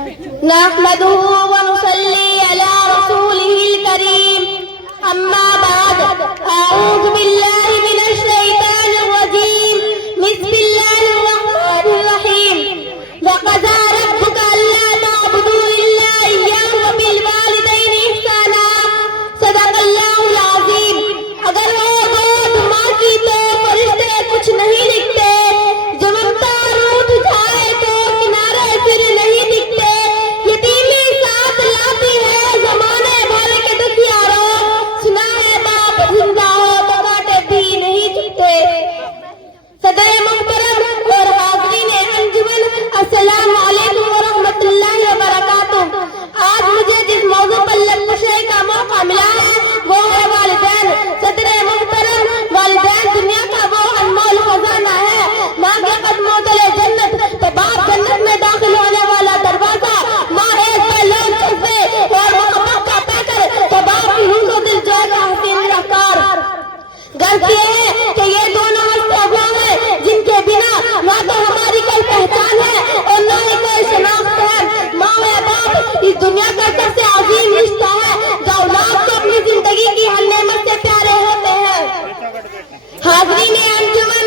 نحمده ونصلي على رسوله الكريم أما بعد أعوذ بالله من الشيطان الرجيم بسم الله الرحمن الرحيم وقضى ربك ألا تعبدوا إلا إياه وبالوالدين إحسانا صدق الله العظيم. اگر وہ بات ماں کی تو فرشتے کچھ نہیں لکھتے، زمینتا روٹ جائے تو کنارے پھر نہیں دکھتے، یتیمی ساتھ لاتی ہے زمانے بھر کے دکھیاروں، سنا ہے باپ زندہ ہو تو کاٹے بھی نہیں چھٹتے. صدر محترم اور حاضرین انجمن، السلام علیکم ورحمۃ اللہ وبرکاتہ. آج مجھے جس موضوع پر لفظ کا موقع ملا ہے وہ ہے والدین. صدر محترم، والدین دنیا کا وہ انمول خزانہ ہے. ماں کے قدموں تلے جنت تو باپ جنت میں داخل ہونے والا دروازہ. ماں ایک پہ لوگ چلتے اور محبت کا پیکر تو باپ کی روح و دل جو کا حسین رفتار. غلط یہ ہے کہ یہ دونوں ہستے وہ ہیں جن کے بنا نہ تو ہماری کوئی پہچان ہے اور نہ ہی کوئی شناخت ہے. ماں و باپ اس دنیا کا سب سے عظیم رشتہ ہے جو اولاد کو اپنی زندگی کی ہر نعمت سے پیارے ہوتے ہیں. حاضرین انجمن،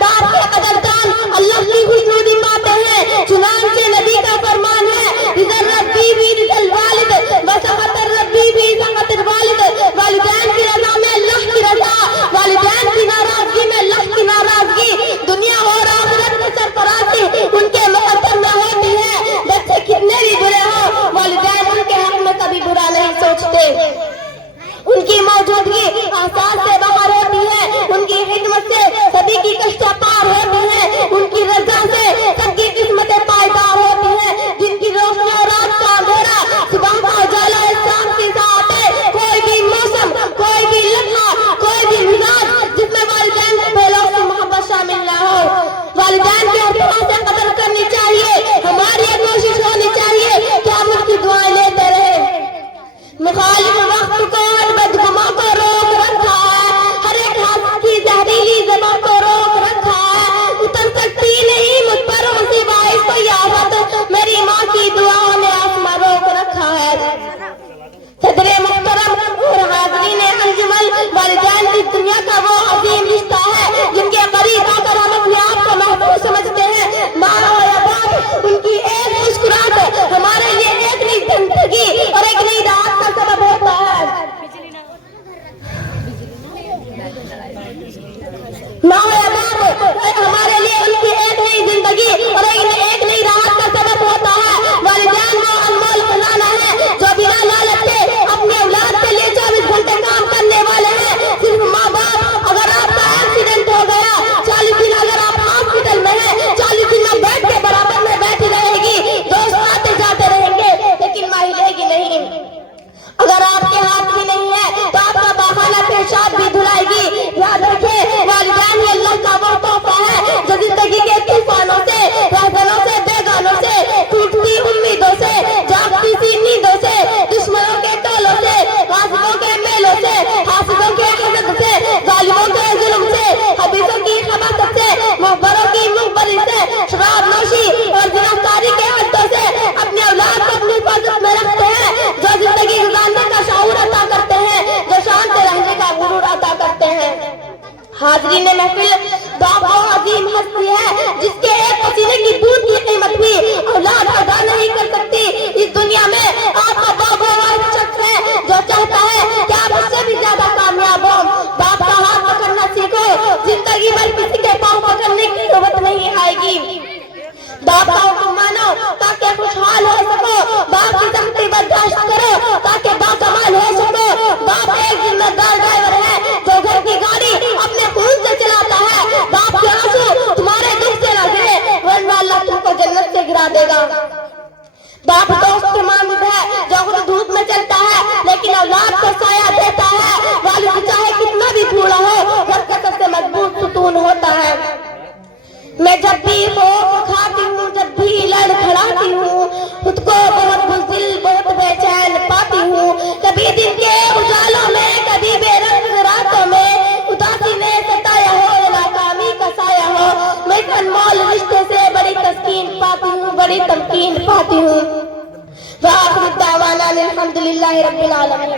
باپ کے قدردان اللہ کی خوشنودی پاتے ہیں. چنانچہ نبی کا فرمان ہے، رضا ربی بھی رضا الوالد وسخط ربی بھی سخط الوالد. والدین کی رضا میں اللہ کی رضا، والدین کی ناراضگی میں اللہ کی ناراضگی. دنیا اور آخرت کی سرفرازی ان کے مقدر میں ہوتی ہے. بچے کتنے بھی برے ہوں، والدین ان کے حق میں کبھی برا نہیں سوچتے. ان کی موجودگی احساس سے باہر ہوتی ہے، ان کی خدمت سے سبھی کی کشتیں پار ہوتی ہیں، ان کی رضا سے سب کی قسمتیں پائیدار ہوتی ہیں. جن کی روشنی اور رات کا اندھیرا، صبح کا اجالا شام کی ساعت ہے. کوئی بھی موسم، کوئی بھی لمحہ، کوئی بھی مزاج جس میں والدین کے پہلو سے محبت شامل نہ ہو. والدین کے احترام سے قدر کرنی چاہیے. ہماری یہ کوشش ہونی چاہیے کہ ہم ان کی دعائیں لیتے رہیں. مخالف وقت کو ہر بدگماں کو روک رکھا ہے، ہر ایک ہاتھ کی زہریلی زبان کو روک رکھا ہے. اتر سکتی نہیں مجھ پر مصیبہ اس کو یاد، میری ماں کی دعاؤں نے آسمان روک رکھا ہے. صدر محترم اور حاضرین انجمن، والدین کی دنیا کا وہ عظیم رشتہ ہے جن کے قریب آ کر ہم اپنے آپ کو محفوظ سمجھتے ہیں. ماں اور باپ، ان کی ایک مسکراہٹ ہمارے لیے ایک نئی زندگی اور ایک نئی راحت کا سبب ہوتا ہے. ماں اور باپ ہمارے لیے ان کی ایک نئی زندگی اور ایک نئی راحت کا سبب ہوتا ہے. والدین وہ انمول خزانہ ہے جو بنا لالچ کے اپنے اولاد کے لیے 24 گھنٹے کام کرنے والے ہیں. صرف ماں باپ، اگر آپ کا ایکسیڈنٹ ہو گیا 40 دن اگر آپ ہاسپٹل میں ہیں، 40 دن میں بیڈ کے برابر میں بیٹھی رہے گی. دوست آتے جاتے رہیں گے لیکن ماں ہلے گی نہیں. اگر آپ کے ہاتھ بھی نہیں ہے تو آپ کا بہانہ پیشاب بھی دھلائے گی. یاد رکھیں، والدین ہی اللہ کا وہ تحفہ ہے جو زندگی کے طوفانوں سے، رہزنوں سے، بیگانوں سے، ٹوٹتی امیدوں سے، جاگتی سی نیندوں سے، دشمنوں کے ٹولوں سے، غاصبوں کے میلوں سے، حاسدوں کے حسد سے، ظالموں کے ظلم سے، حبیثوں کی خباثت سے، مخبروں کی مخبری سے، شراب نوشی اور زناکاری کے حدوں سے اپنے اولاد کو اپنی حفاظت میں رکھتے ہیں، جو زندگی گزارنے کا شعور عطا کرتے ہیں، جو شان سے رہنے کا غرور عطا کرتے ہیں. حاضرین محفل، باپ وہ عظیم ہستی ہے جس کے ایک پسینے کی بوند کی قیمت بھی اولاد ادا نہیں کر سکتی. اس دنیا میں آپ کا باپ وہ واحد شخص ہے جو چاہتا ہے کہ آپ اس سے بھی زیادہ کامیاب ہو. باپ کا ہاتھ پکڑنا سیکھو، زندگی بھر کسی کے پاؤں پکڑنے کی نوبت نہیں آئے گی. باپ کا حکم مانو تاکہ خوشحال ہو سکو. باپ کی سختی برداشت کرو تاکہ باکمال ہو سکو. باپ ایک ذمہ دار ڈرائیور ہے جو گھر کی گاڑی اپنے خون سے چلاتا ہے. باپ کے آنسو تمہارے دل سے نہ گرے ورنہ اللہ تم کو جنت سے گرا دے گا. باپ دوست کے مانند ہے جو خود دھوپ میں چلتا ہے لیکن اولاد کو سایہ دیتا ہے. والد چاہے کتنا بھی بوڑھا ہو، گھر کا سب سے مضبوط ستون ہوتا ہے. میں جب بھی خوف کھاتی ہوں، جب بھی لڑ کھڑاتی ہوں، خود کو بہت بزدل، بہت بے چین پاتی ہوں. کبھی دن کے اجالوں میں، کبھی بے رنگ راتوں میں، اداسی نے ستایا ہو، ناکامی کا سایہ ہو، میں انمول رشتے سے بڑی تسکین پاتی ہوں، بڑی تمکین پاتی ہوں. وآخر دعوانا الحمدللہ رب العالمین.